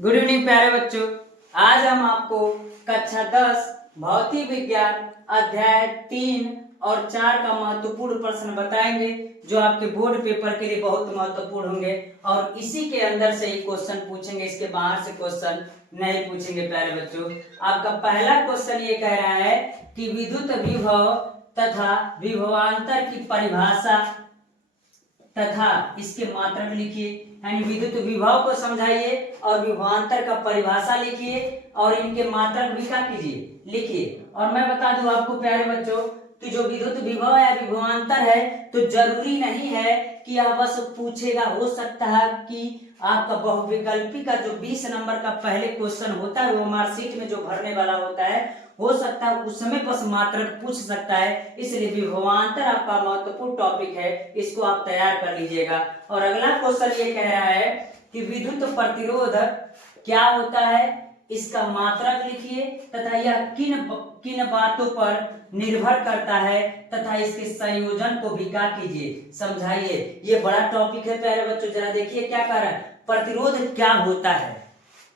Good evening प्यारे बच्चों। आज हम आपको कक्षा 10 भौतिक विज्ञान अध्याय 3 और 4 का महत्वपूर्ण प्रश्न बताएंगे जो आपके बोर्ड पेपर के लिए बहुत महत्वपूर्ण होंगे और इसी के अंदर से ही क्वेश्चन पूछेंगे, इसके बाहर से क्वेश्चन नहीं पूछेंगे। प्यारे बच्चों, आपका पहला क्वेश्चन ये कह रहा है कि विद्युत विभव तथा विभवांतर की परिभाषा तथा इसके मात्रक लिखिए। यानी विद्युत विभव को समझाइए और विभवांतर का परिभाषा लिखिए और इनके मात्रक भी क्या कीजिए, लिखिए। और मैं बता दूं आपको प्यारे बच्चों कि जो विद्युत विभव या विभवांतर है तो जरूरी नहीं है कि यह बस पूछेगा। हो सकता है कि आपका बहुविकल्पी का जो 20 नंबर का पहले क्वेश्चन होता है वो मार्कशीट में जो भरने वाला होता है, हो सकता है उस समय बस मात्रक पूछ सकता है। इसलिए विभवांतर आपका महत्वपूर्ण टॉपिक है, इसको आप तैयार कर लीजिएगा। और अगला क्वेश्चन ये कह रहा है कि विद्युत प्रतिरोध क्या होता है, इसका मात्रक लिखिए तथा यह किन किन बातों पर निर्भर करता है तथा इसके संयोजन को भी क्या कीजिए, समझाइए। ये बड़ा टॉपिक है प्यारे बच्चों। जरा देखिए क्या कह रहा है, प्रतिरोध क्या होता है,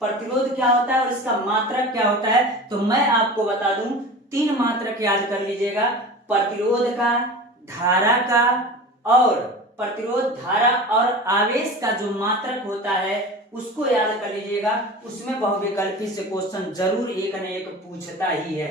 प्रतिरोध क्या होता है और इसका मात्रक क्या होता है। तो मैं आपको बता दूं, 3 मात्रक याद कर लीजिएगा, प्रतिरोध का, धारा का और प्रतिरोध, धारा और आवेश का जो मात्रक होता है उसको याद कर लीजिएगा। उसमें बहुविकल्पी से क्वेश्चन जरूर एक न एक पूछता ही है।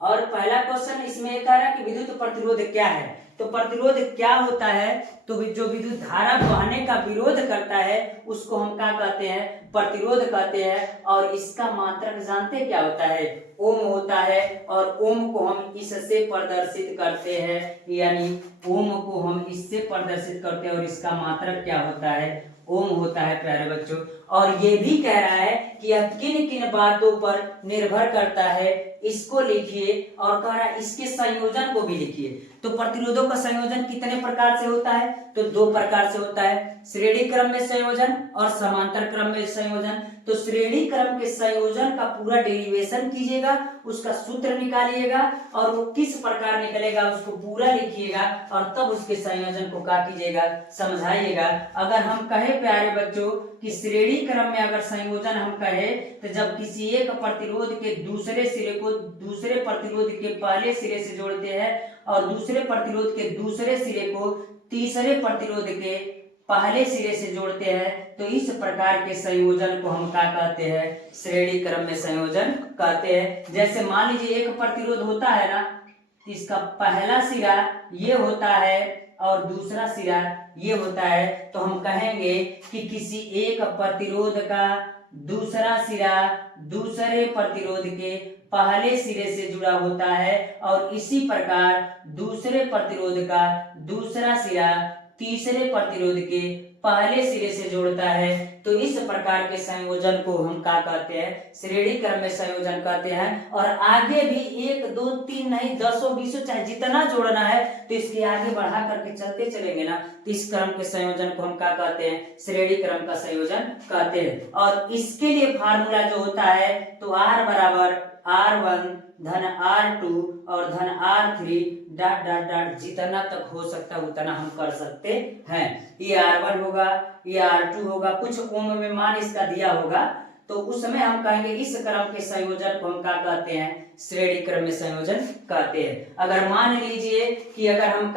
और पहला क्वेश्चन इसमें कह रहा है कि विद्युत प्रतिरोध क्या है। तो प्रतिरोध क्या होता है, तो जो विद्युत धारा बहने का विरोध करता है उसको हम क्या कहते हैं, प्रतिरोध कहते हैं। और इसका मात्रक जानते क्या होता है, ओम होता है। और ओम को हम इससे प्रदर्शित करते हैं, यानी ओम को हम इससे प्रदर्शित करते हैं और इसका मात्रक क्या होता है, ओम होता है प्यारे बच्चों। और ये भी कह रहा है कि यह किन किन बातों पर निर्भर करता है, इसको लिखिए। और कह रहा है इसके संयोजन को भी लिखिए। तो प्रतिरोधों का संयोजन कितने प्रकार से होता है, तो 2 प्रकार से होता है, श्रेणी क्रम में संयोजन और समांतर क्रम में संयोजन। तो श्रेणी क्रम के संयोजन का पूरा डेरिवेशन कीजिएगा, उसका सूत्र निकालिएगा और वो किस प्रकार निकलेगा उसको पूरा लिखिएगा और तब उसके संयोजन को क्या कीजिएगा, समझाइएगा। अगर हम कहे प्यारे बच्चों कि श्रेणी क्रम में अगर संयोजन हम कहे तो जब किसी एक प्रतिरोध के दूसरे सिरे को दूसरे प्रतिरोध के पहले सिरे से जोड़ते हैं और दूसरे प्रतिरोध के दूसरे सिरे को तीसरे प्रतिरोध के पहले सिरे से जोड़ते हैं, तो इस प्रकार के संयोजन को हम क्या कहते हैं, श्रेणी क्रम में संयोजन कहते हैं। जैसे मान लीजिए एक प्रतिरोध होता है ना, इसका पहला सिरा ये होता है और दूसरा सिरा ये होता है, तो हम कहेंगे कि किसी एक प्रतिरोध का दूसरा सिरा दूसरे प्रतिरोध के पहले सिरे से जुड़ा होता है और इसी प्रकार दूसरे प्रतिरोध का दूसरा सिरा तीसरे प्रतिरोध के पहले सिरे से जोड़ता है। तो इस प्रकार के संयोजन को हम क्या कहते हैं, श्रेणी क्रम में संयोजन कहते हैं। और आगे भी 1 2 3 नहीं 10 20 चाहे जितना जोड़ना है तो इसके आगे बढ़ा करके चलते चलेंगे ना, तो इस क्रम के संयोजन को हम क्या कहते हैं, श्रेणी क्रम का संयोजन कहते हैं। और इसके लिए फार्मूला जो होता है तो R बराबर R1 धन R2 और धन R3 डॉट डॉट डॉट जितना तक हो सकता है उतना हम कर सकते हैं। ये R1 होगा, ये R2 होगा, कुछ ओम में मान इसका दिया होगा, तो उस समय हम कहेंगे इस क्रम के संयोजन को हम क्या कहते हैं, श्रेणी क्रम में संयोजन कहते हैं। अगर मान लीजिए कि अगर हम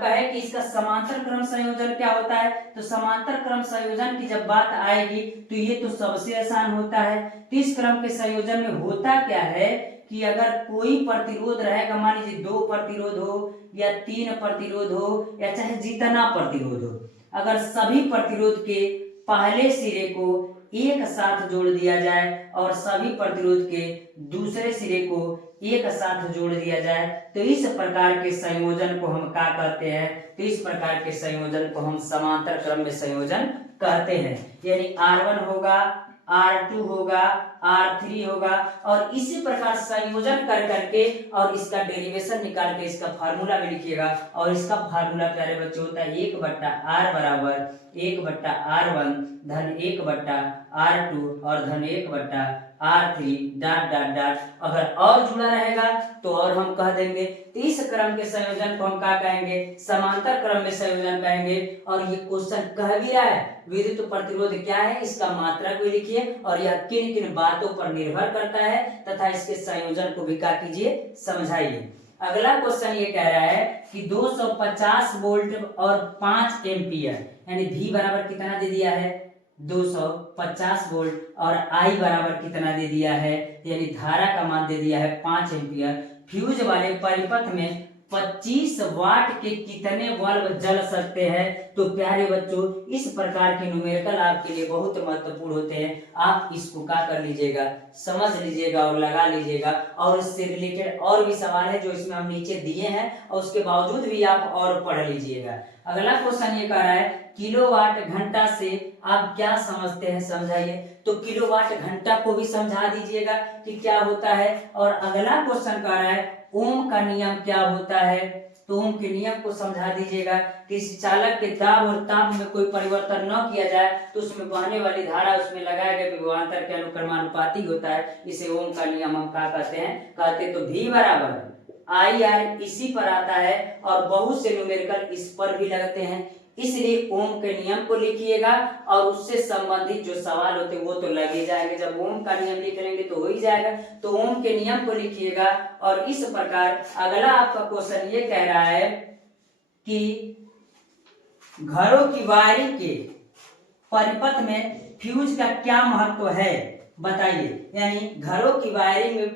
कहें कि इसका समांतर क्रम संयोजन क्या होता है, तो समांतर क्रम संयोजन की जब बात आएगी तो ये तो सबसे आसान होता है। तो इस क्रम के संयोजन में होता क्या है कि अगर कोई प्रतिरोध रहेगा, मान लीजिए 2 प्रतिरोध हो या 3 प्रतिरोध हो या चाहे जितना प्रतिरोध हो, अगर सभी प्रतिरोध के पहले सिरे को एक साथ जोड़ दिया जाए और सभी प्रतिरोध के दूसरे सिरे को एक साथ जोड़ दिया जाए, तो इस प्रकार के संयोजन को हम क्या कहते हैं, तो इस प्रकार के संयोजन को हम समांतर क्रम में संयोजन कहते हैं। यानी R1 होगा, R2 होगा, R3 होगा और इसी प्रकार संयोजन कर करके और इसका डेरिवेशन निकाल के इसका फार्मूला भी लिखिएगा। और इसका फार्मूला प्यारे बच्चों होता है 1/R बराबर 1/R1 धन 1/R2 और धन 1/R3 R3 dot dot dot, अगर और जुड़ा रहेगा तो और हम कह देंगे। तो इस क्रम के संयोजन को हम क्या कहेंगे, समांतर क्रम में संयोजन कहेंगे। और ये क्वेश्चन कह भी रहा है विद्युत प्रतिरोध क्या है, इसका मात्रक भी लिखिए और यह किन किन बातों पर निर्भर करता है तथा इसके संयोजन को भी क्या कीजिए, समझाइए। अगला क्वेश्चन ये कह रहा है कि 250 वोल्ट और 5 एम्पियर यानी V बराबर कितना दे दिया है, 250 वोल्ट और I बराबर कितना दे दिया है, यानी धारा का मान दे दिया है 5 एम्पियर। फ्यूज वाले परिपथ में 25 वाट के कितने बल्ब जल सकते हैं। तो प्यारे बच्चों, इस प्रकार के न्यूमेरिकल आपके लिए बहुत महत्वपूर्ण होते हैं। आप इसको क्या कर लीजिएगा, समझ लीजिएगा और लगा लीजिएगा। और इससे रिलेटेड और भी सवाल है जो इसमें हम नीचे दिए हैं और उसके बावजूद भी आप और पढ़ लीजिएगा। अगला क्वेश्चन ये कह रहा है किलोवाट घंटा से आप क्या समझते हैं, समझाइए। तो किलोवाट घंटा को भी समझा दीजिएगा कि क्या होता है। और अगला क्वेश्चन कह रहा है ओम का नियम क्या होता है। तो ओम के नियम को समझा दीजिएगा कि चालक के दाब और ताप में कोई परिवर्तन न किया जाए तो उसमें बहने वाली धारा उसमें लगाए गए विभवांतर के अनुक्रमानुपाती होता है। इसे ओम का नियम हम क्या कहते हैं, कहते तो V बराबर IR इसी पर आता है और बहुत से न्यूमेरिकल इस पर भी लगते हैं। इसलिए ओम के नियम को लिखिएगा और उससे संबंधित जो सवाल होते हैं वो तो लगे जाएंगे। जब ओम का नियम लिख लेंगे तो हो ही जाएगा। तो ओम के नियम को लिखिएगा। और इस प्रकार अगला आपका क्वेश्चन ये कह रहा है कि घरों की वायरिंग के परिपथ में फ्यूज का क्या महत्व है, बताइए। यानी घरों की वायरिंग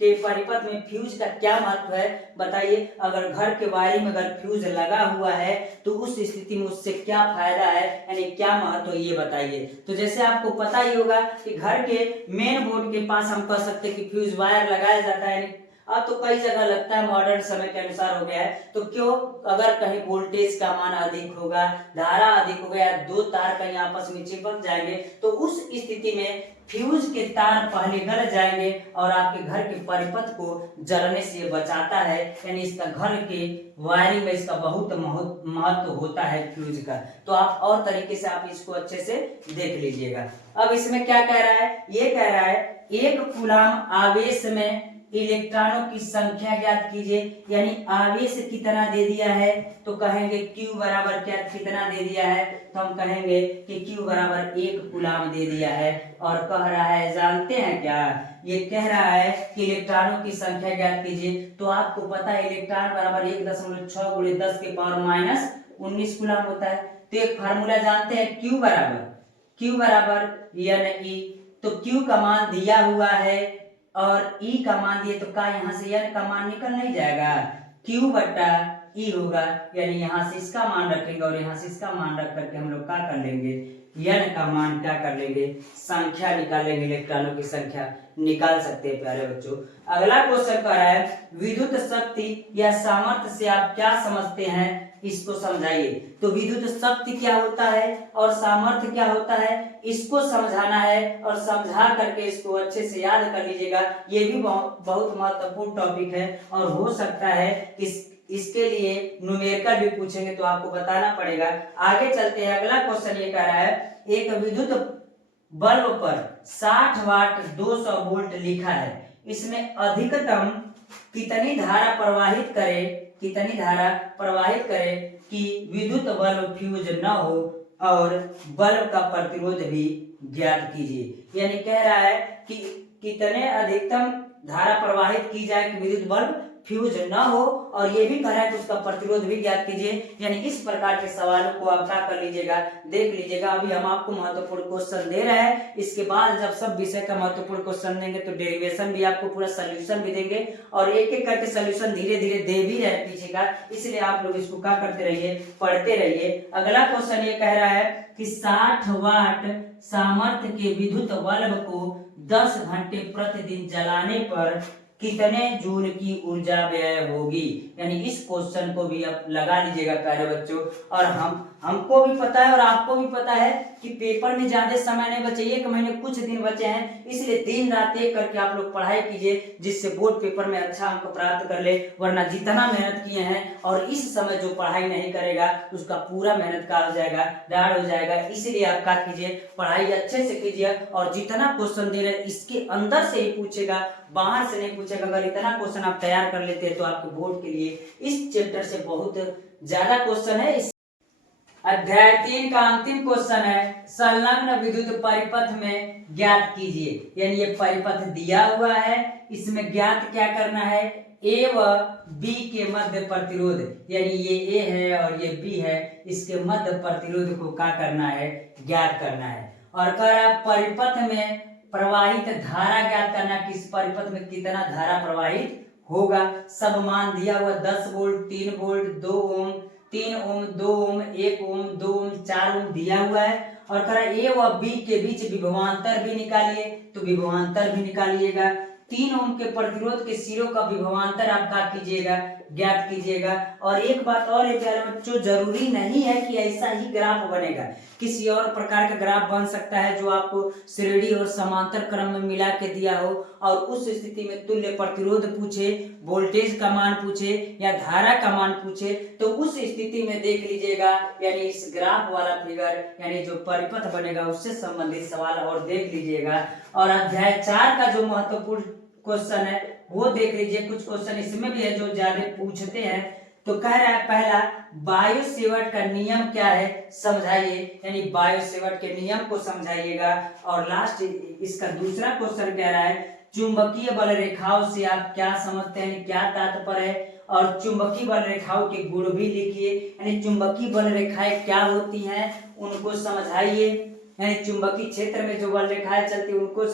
के परिपथ में फ्यूज का क्या महत्व है, बताइए। अगर घर के वायरिंग में अगर फ्यूज लगा हुआ है तो उस स्थिति में उससे क्या फायदा है, यानी क्या महत्व है, ये बताइए। तो जैसे आपको पता ही होगा कि घर के मेन बोर्ड के पास हम कह सकते हैं कि फ्यूज वायर लगाया जाता है। अब तो कई जगह लगता है, मॉडर्न समय के अनुसार हो गया है। तो क्यों, अगर कहीं वोल्टेज का मान अधिक होगा, धारा अधिक हो गया, दो तार कहीं आपस में चिपक जाएंगे तो उस स्थिति में फ्यूज के तार पहले गल जाएंगे और आपके घर के परिपथ को जलने से बचाता है। यानी इसका घर के वायरिंग में इसका बहुत महत्व होता है फ्यूज का। तो आप और तरीके से आप इसको अच्छे से देख लीजिएगा। अब इसमें क्या कह रहा है, ये कह रहा है 1 कूलाम आवेश में इलेक्ट्रॉनों की संख्या ज्ञात कीजिए। यानी आवेश कितना दे दिया है, तो कहेंगे Q बराबर क्या कितना दे दिया है, तो हम कहेंगे कि Q बराबर 1 कूलाम दे दिया है। और कह रहा है, जानते हैं क्या, ये कह रहा है कि इलेक्ट्रॉनों की संख्या ज्ञात कीजिए। तो आपको पता है इलेक्ट्रॉन बराबर 1.6 × 10 के पावर माइनस 19 कूलाम होता है। तो एक फार्मूला जानते हैं, Q बराबर NE। तो Q का मान दिया हुआ है और E का मान दिए तो का यहाँ से N का मान निकल नहीं जाएगा, Q बटा E होगा। यानी यहाँ से इसका मान रखेंगे और यहाँ से इसका मान रख करके हम लोग क्या कर लेंगे, N का मान क्या कर लेंगे, संख्या निकालेंगे, इलेक्ट्रॉनों की संख्या निकाल सकते हैं प्यारे बच्चों। अगला क्वेश्चन कह रहा है विद्युत शक्ति या सामर्थ्य से आप क्या समझते हैं, इसको समझाइए। तो विद्युत शक्ति क्या होता है और सामर्थ्य क्या होता है, इसको समझाना है और समझा करके इसको अच्छे से याद कर लीजिएगा। ये भी बहुत महत्वपूर्ण टॉपिक है और हो सकता है कि इसके लिए न्यूमेरिकल भी पूछेंगे तो आपको बताना पड़ेगा। आगे चलते हैं। अगला क्वेश्चन ये कह रहा है एक विद्युत बल्ब पर 60 वाट 200 वोल्ट लिखा है, इसमें अधिकतम कितनी धारा प्रवाहित करे कि विद्युत बल्ब फ्यूज न हो और बल्ब का प्रतिरोध भी ज्ञात कीजिए। यानी कह रहा है कि कितने अधिकतम धारा प्रवाहित की जाए कि विद्युत बल्ब फ्यूज न हो और ये भी कह रहा है कि उसका प्रतिरोध भी ज्ञात कीजिए। यानी इस प्रकार के सवालों को आप क्या कर लीजिएगा, देख लीजिएगा। अभी हम आपको महत्वपूर्ण क्वेश्चन दे रहे हैं, इसके बाद जब सब विषय का महत्वपूर्ण क्वेश्चन देंगे तो डेरिवेशन भी आपको पूरा सोल्यूशन भी देंगे और एक एक करके सोल्यूशन धीरे धीरे दे भी रहे पीछे का। इसलिए आप लोग इसको क्या करते रहिए, पढ़ते रहिए। अगला क्वेश्चन ये कह रहा है कि 60 वाट सामर्थ्य के विद्युत बल्ब को 10 घंटे प्रतिदिन जलाने पर कितने जूल की ऊर्जा व्यय होगी। यानी इस क्वेश्चन को भी आप लगा लीजिएगा प्यारे बच्चों। और हम हमको भी पता है और आपको भी पता है कि पेपर में ज्यादा समय नहीं बचे, 1 महीने कुछ दिन बचे हैं, इसलिए दिन रात एक करके आप लोग पढ़ाई कीजिए जिससे बोर्ड पेपर में अच्छा अंक प्राप्त कर ले। वरना जितना मेहनत किए हैं और इस समय जो पढ़ाई नहीं करेगा उसका पूरा मेहनत का हो जाएगा, डाढ़ हो जाएगा। इसलिए आप क्या कीजिए, पढ़ाई अच्छे से कीजिए और जितना क्वेश्चन दे रहे इसके अंदर से ही पूछेगा, बाहर से नहीं पूछेगा। अगर इतना क्वेश्चन आप तैयार कर लेते हैं तो आपके बोर्ड के लिए इस चैप्टर से बहुत ज्यादा क्वेश्चन है। अध्याय 3 का अंतिम क्वेश्चन है, संलग्न विद्युत परिपथ में ज्ञात कीजिए। यानी ये परिपथ दिया हुआ है, इसमें ज्ञात क्या करना है, ए व बी के मध्य प्रतिरोध, यानी ये ए है और ये बी है, इसके मध्य प्रतिरोध को क्या करना है, ज्ञात करना है। और कह रहा है परिपथ में प्रवाहित धारा ज्ञात करना, किस परिपथ में कितना धारा प्रवाहित होगा। सब मान दिया हुआ 10 वोल्ट, 3 वोल्ट, 2 ओम, 3 ओम, 2 ओम, 1 ओम, 2 ओम, 4 ओम दिया हुआ है। और कह रहा है ए व बी के बीच विभवांतर भी निकालिए, तो विभवांतर भी निकालिएगा। 3 ओम के प्रतिरोध के सिरों का विभवांतर आप क्या कीजिएगा, ज्ञात कीजिएगा। और एक बात और है प्यारे बच्चों, जरूरी नहीं है कि ऐसा ही ग्राफ बनेगा, किसी और प्रकार का ग्राफ बन सकता है जो आपको श्रेणी और समांतर क्रम में मिला के दिया हो और उस स्थिति में तुल्य प्रतिरोध पूछे, वोल्टेज का मान पूछे या धारा का मान पूछे, तो उस स्थिति में देख लीजिएगा, यानी इस ग्राफ वाला फिगर यानी जो परिपथ बनेगा उससे संबंधित सवाल और देख लीजिएगा। और अध्याय 4 का जो महत्वपूर्ण क्वेश्चन है वो देख लीजिए, कुछ क्वेश्चन इसमें भी है जो ज्यादा पूछते हैं। तो कह रहा है पहला, बायो सेवर्ट का नियम क्या है समझाइए, यानी बायो सेवर्ट के नियम को समझाइएगा। और लास्ट इसका दूसरा क्वेश्चन कह रहा है, चुंबकीय बल रेखाओं से आप क्या समझते हैं, क्या तात्पर्य है। और चुंबकीय बल रेखाओं के गुण भी लिखिए, यानी चुंबकीय बल रेखाएं क्या होती हैं उनको समझाइए, यानी चुंबकीय क्षेत्र में जो बल रेखाएं चलती है उनको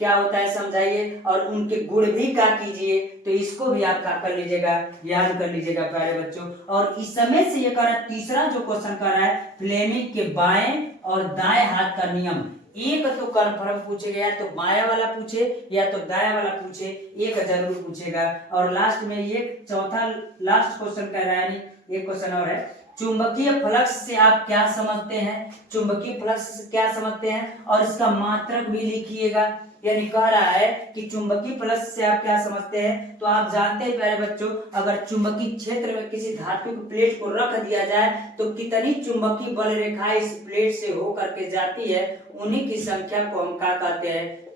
क्या होता है समझाइए और उनके गुण भी क्या कीजिए। तो इसको भी आप क्या कर लीजिएगा, याद कर लीजिएगा प्यारे बच्चों। और इस समय से ये कर रहा है, तीसरा जो क्वेश्चन कर रहा है, फ्लेमिंग के बाएं और दाएं हाथ का नियम। एक तो कन्फर्म पूछेगा, या तो बाया वाला पूछे या तो दाया वाला पूछे, एक जरूर पूछेगा। और लास्ट में एक चौथा लास्ट क्वेश्चन कर रहा है, एक क्वेश्चन और है, चुंबकीय फ्लक्स से आप क्या समझते हैं, चुंबकीय फ्लक्स से क्या समझते हैं और इसका मात्रक भी लिखिएगा। यानी कह रहा है कि चुंबकीय फ्लक्स से आप क्या समझते हैं, तो आप जानते हैं प्यारे बच्चों, अगर चुंबकीय क्षेत्र में किसी धातु की प्लेट को रख दिया जाए तो कितनी चुंबकीय बल रेखाएं इस प्लेट से होकर के जाती है, उन्हीं की संख्या को हम क्या कहते हैं,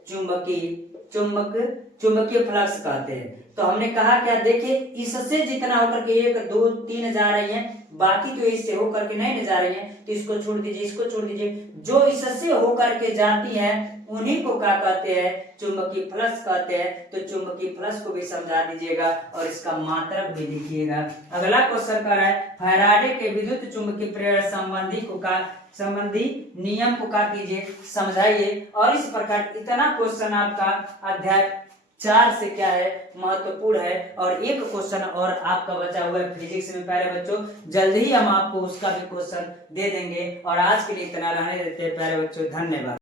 चुंबकीय फ्लक्स कहते हैं। तो हमने कहा क्या, देखिए इससे जितना होकर के 1 2 3 जा रही है, बाकी तो इससे होकर के नहीं जा रही है, तो इसको छोड़ दीजिए, इसको छोड़ दीजिए, जो इससे होकर के जाती है उन्हीं को क्या कहते हैं, चुंबकीय फ्लक्स कहते हैं। तो चुंबकीय फ्लक्स को भी समझा दीजिएगा और इसका मात्रक भी लिखिएगा। अगला क्वेश्चन कर रहा है, फैराडे के विद्युत चुंबकीय प्रेरण संबंधी नियम को क्या कीजिए, समझाइए। और इस प्रकार इतना क्वेश्चन आपका अध्याय 4 से क्या है, महत्वपूर्ण है। और एक क्वेश्चन और आपका बचा हुआ है फिजिक्स में प्यारे बच्चों, जल्द ही हम आपको उसका भी क्वेश्चन दे देंगे। और आज के लिए इतना रहने देते हैं प्यारे बच्चों, धन्यवाद।